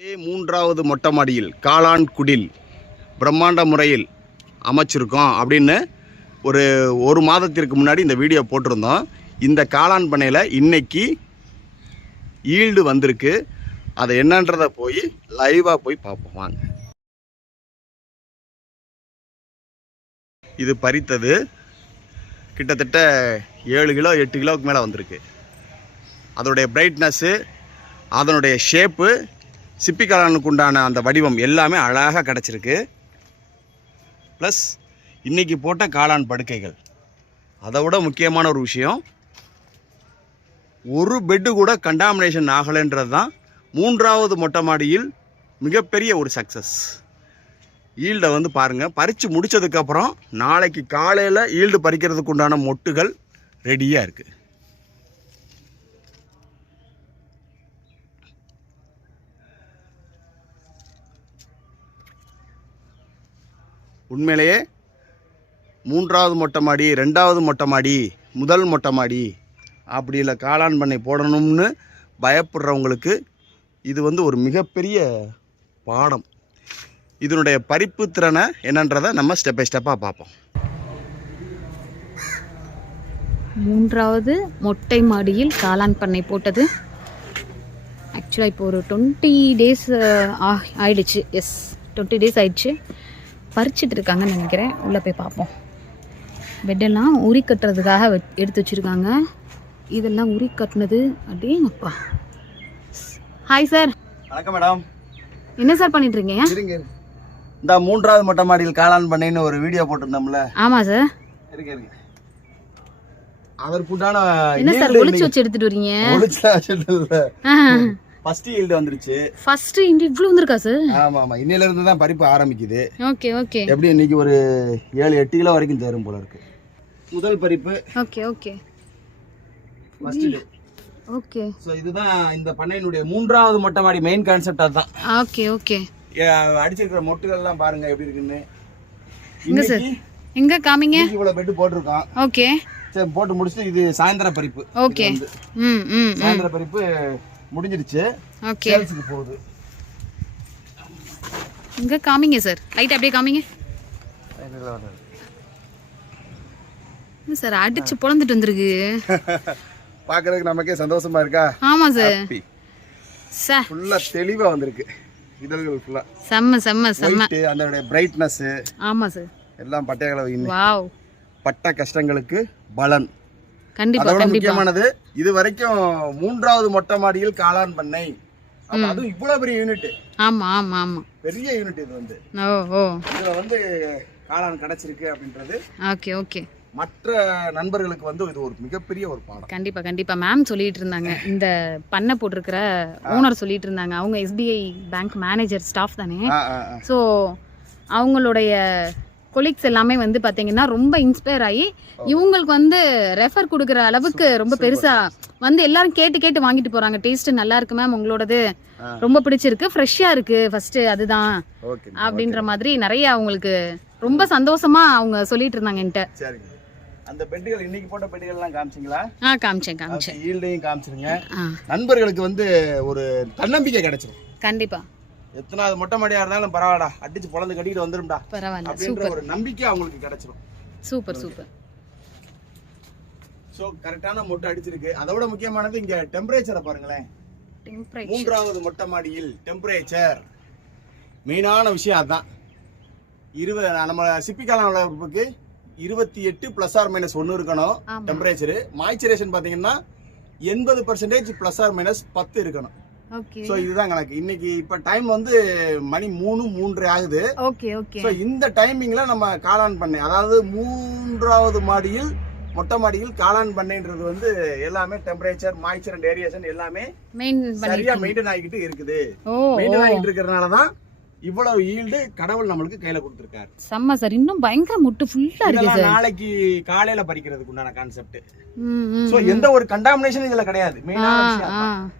மூன்றாவது மொட்டை மாடியில் காளான் குடில் பிரம்மாண்ட முறையில் அமைச்சிருக்கோம் அப்படின்னு ஒரு மாதத்திற்கு முன்னாடி இந்த வீடியோ போட்டிருந்தோம். இந்த காளான் பண்ணையில் இன்னைக்கு ஈல்டு வந்திருக்கு. அதை என்னன்றதை போய் லைவாக போய் பார்ப்போம் வாங்க. இது பறித்தது கிட்டத்தட்ட 7 கிலோ 8 கிலோவுக்கு மேலே வந்திருக்கு. அதோடைய பிரைட்னஸ்ஸு, அதனுடைய ஷேப்பு, சிப்பி காளானுக்கு உண்டான அந்த வடிவம் எல்லாமே அழகாக கிடச்சிருக்கு. ப்ளஸ் இன்றைக்கி போட்ட காளான் படுக்கைகள். அதை விட முக்கியமான ஒரு விஷயம், ஒரு பெட்டு கூட கண்டாமினேஷன் ஆகலைன்றது தான் மூன்றாவது மொட்டை மாடியில் மிகப்பெரிய ஒரு சக்ஸஸ். ஈல்டை வந்து பாருங்கள், பறித்து முடித்ததுக்கப்புறம் நாளைக்கு காலையில் ஈல்டு பறிக்கிறதுக்கு உண்டான மொட்டுகள் ரெடியாக இருக்குது. உண்மையிலேயே மூன்றாவது மொட்டை மாடி, 2வது மொட்டை மாடி, முதல் மொட்டை மாடி அப்படி இல்லை காளான் பண்ணை போடணும்னு பயப்படுறவங்களுக்கு இது வந்து ஒரு மிகப்பெரிய பாடம். இதனுடைய பறிப்பு திறனை என்னன்றதை நம்ம ஸ்டெப் பை ஸ்டெப்பாக பார்ப்போம். 3வது மொட்டை மாடியில் காளான் பண்ணை போட்டது ஆக்சுவலாக இப்போ ஒரு 20 டேஸ் ஆயிடுச்சு. எஸ், 20 டேஸ் ஆயிடுச்சு. பறிச்சிட்டு இருக்காங்கன்னு நினைக்கிறேன். உள்ளே போய் பார்ப்போம். பெட்டெல்லாம் உரி கட்டுறதுக்காக எடுத்து வச்சுருக்காங்க. இதெல்லாம் உரி கட்டினது அப்படியேங்கப்பா. Hi sir. வணக்கம் மேடம். என்ன சார் பண்ணிட்டு இருக்கீங்க? இந்த 3வது மொட்டை மாடியில் காளான் பண்ணைன்னு ஒரு வீடியோ போட்டிருந்தோம்ல. ஆமாம் சார். இருக்கு அதற்குண்டான என்ன சார் ஒளிச்சு வச்சு எடுத்துட்டு வரீங்க? ஃபர்ஸ்ட் ஈல்டு வந்துருச்சு. ஃபர்ஸ்ட் ஈல்டு இவ்ளோ வந்திருக்கா சார்? ஆமா ஆமா, இன்னையில இருந்து தான் பறிப்பு ஆரம்பிக்குது. Okay okay. எப்படி இன்னைக்கு ஒரு 7-8 கிலோ வரைக்கும் தேரும் போல இருக்கு. முதல் பறிப்பு. Okay okay. First day. Okay. So இதுதான் இந்த பண்ணையினுடைய 3வது மொட்டை மாடி மெயின் கான்செப்ட். அதுதான். Okay okay. அடிச்சிருக்கிற மொட்டுகள் எல்லாம் பாருங்க எப்படி இருக்குன்னு. இங்க சார் எங்க காமிங்க. இவ்வளவு பெட் போட்டுருக்கோம். ஓகே. சரி, போட்டு முடிச்சிட்டு இது சாயந்தர பறிப்பு. ஓகே. சாயந்தர பறிப்பு முடிஞ்சிருச்சு. ஓகே. சேல்ஸ்க்கு போகுது. இங்க காமிங்க சார், லைட் அப்படியே காமிங்க. சார் அடிச்சு பொளந்துட்டு வந்திருக்கு. பாக்குறதுக்கு நமக்கே சந்தோஷமா இருக்கா? ஆமா சார். சார் ஃபுல்லா தெளிவா வந்திருக்கு. இதழ்கள் ஃபுல்லா செம்ம செம்ம செம்ம. அதோட பிரைட்னஸ். ஆமா சார். எல்லாம் பட்டைகளை வைங்க. வாவ். பட்ட கஷ்டங்களுக்கு பலன். கண்டிப்பா அதோட கண்டிப்பா. முக்கியமானது, இது வரைக்கும் 3வது மொட்டை மாடியில் காளான் பண்ணை. அதுவும் இவ்வளவு பெரிய யூனிட். ஆமா ஆமா ஆமா, பெரிய யூனிட் இது வந்து. ஓ ஓ. இதுல வந்து காளான் கிடைச்சிருக்கு அப்படின்றது ஓகே ஓகே. மற்ற நண்பர்களுக்கு வந்து இது ஒரு மிகப்பெரிய ஒரு பாடம். கண்டிப்பா கண்டிப்பா. மேம் சொல்லிட்டு இருந்தாங்க, இந்த பண்ணை போட்டிருக்கிற ஓனர் சொல்லிட்டு இருந்தாங்க, அவங்க SBI பேங்க் மேனேஜர் ஸ்டாஃப் தானே. ஸோ அவங்களுடைய கொலீக்ஸ் எல்லாமே வந்து பார்த்தீங்கன்னா ரொம்ப இன்ஸ்பயர் ஆகி இவங்களுக்கு வந்து ரெஃபர் கொடுக்குற அளவுக்கு ரொம்ப பெருசா வந்து எல்லாரும் கேட்டு கேட்டு வாங்கிட்டு போறாங்க. டேஸ்ட் நல்லா இருக்கு மேம், உங்களோடது ரொம்ப பிடிச்சிருக்கு, ஃப்ரெஷ்ஷா இருக்கு ஃபர்ஸ்ட் அதுதான் அப்படின்ற மாதிரி நிறைய அவங்களுக்கு ரொம்ப சந்தோஷமா அவங்க சொல்லிட்டு இருந்தாங்க என்கிட்ட. சரி, அந்த பெட்டுகள் இன்னைக்கு போட்ட பெட்டுகள் எல்லாம் காமிச்சிங்களா? காமிச்சேன். ஈல்டையும் காமிச்சிருங்க. நண்பர்களுக்கு வந்து ஒரு தன்னம்பிக்கை கிடைச்சிரும். கண்டிப்பா. எத்தனாவது மொட்டை மாடியா இருந்தாலும் பரவாயில்ல, அடிச்சு பொழந்து கட்டிட்டு வந்துரும்டா பரவாயில்ல, அப்படின்ற ஒரு நம்பிக்கை அவங்களுக்கு கிடைச்சிரும். Super super. சோ கரெக்டான மொட்டை அடிச்சிருக்கு. அதோட முக்கியமானது இங்க டெம்பரேச்சரை பாருங்களேன். 3வது மொட்டை மாடியில் டெம்பரேச்சர் மெயினான விஷயம். அதுதான் 20 நம்ம சிப்பி காளான் வளர்ப்புக்கு 28 ± 1 இருக்கணும் டெம்பரேச்சர். மாய்ச்சரேஷன் பாத்தீங்கன்னா 80% ± 10 இருக்கணும். சோ இதுதான் கணக்கு. இன்னைக்கு இப்ப டைம் வந்து மணி 3:03 ஆகுது. Okay okay. சோ இந்த டைமிங்ல நம்ம காளான் பண்ணை, அதாவது 3வது மாடியில் மொட்டை மாடியில் காளான் பண்ணைன்றது வந்து எல்லாமே டெம்பரேச்சர், மாய்ச்சர் அண்ட் ஏரியேஷன் எல்லாமே சரியா மெயின்டைன் ஆகிட்டு இருக்குது. மெயின்டைன் ஆகிட்டு இருக்கிறதுனால தான் இவ்வளவு ஈல்டு கடவுள் நம்மளுக்கு கையில கொடுத்திருக்காரு. செம்ம சார். இன்னும் பயங்கர முட்டு ஃபுல்லா இருக்கு சார். நாளைக்கு காலையில பறிக்கிறதுக்கு உண்டான கான்செப்ட். சோ எந்த ஒரு கண்டாமினேஷன் இதுல கிடையாது. மெயினான விஷயம்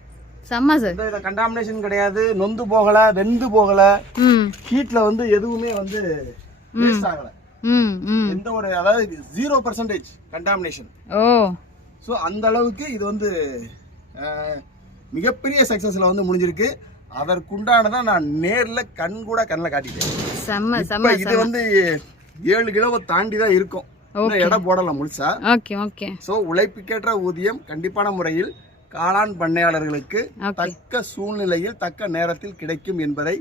செம்ம சார். எந்த கண்டாமினேஷன் கிடையாது. நொந்து போகல, வெந்து போகல, ஹீட்ல வந்து எதுவுமே வந்து வேஸ்ட் ஆகல. எந்த ஒரு, அதாவது 0% கண்டாமினேஷன். சோ அந்த அளவுக்கு இது வந்து மிகப்பெரிய சக்சஸ்ல வந்து முடிஞ்சிருக்கு. அதற்குண்டானதை நான் நேர்ல கண்ணில் காட்டிட்டேன். செம்ம இப்ப செம்ம இது வந்து 7 கிலோவை தாண்டி தான் இருக்கும். இன்னும் இடம் போடலாம் முழுசா. Okay okay. சோ உழைப்புக்கேற்ற ஊதியம் கண்டிப்பான முறையில் காளான் பண்ணையாளர்களுக்கு தக்க சூழ்நிலையில் தக்க நேரத்தில் கிடைக்கும் என்பதை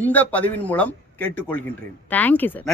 இந்த பதிவின் மூலம் கேட்டுக்கொள்கின்றேன். Thank you sir.